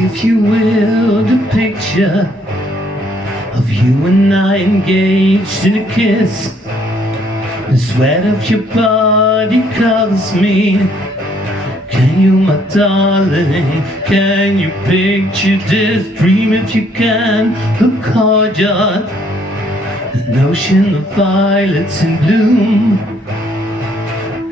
if you will, the picture of you and I engaged in a kiss. The sweat of your body covers me. Can you, my darling, can you picture this dream if you can? The courtyard, an ocean of violets in bloom.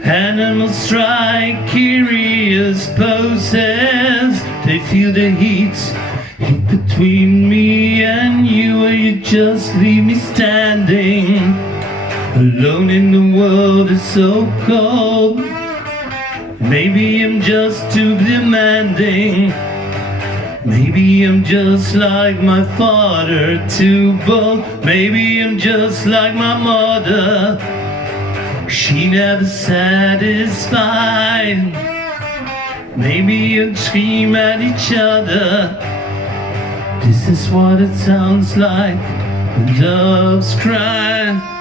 Animals strike curious poses. They feel the heat between me and you, or you just leave me standing alone in the world is so cold. Maybe I'm just too demanding. Maybe I'm just like my father, too bold. Maybe I'm just like my mother, she never satisfied. Maybe we scream at each other. This is what it sounds like when doves cry.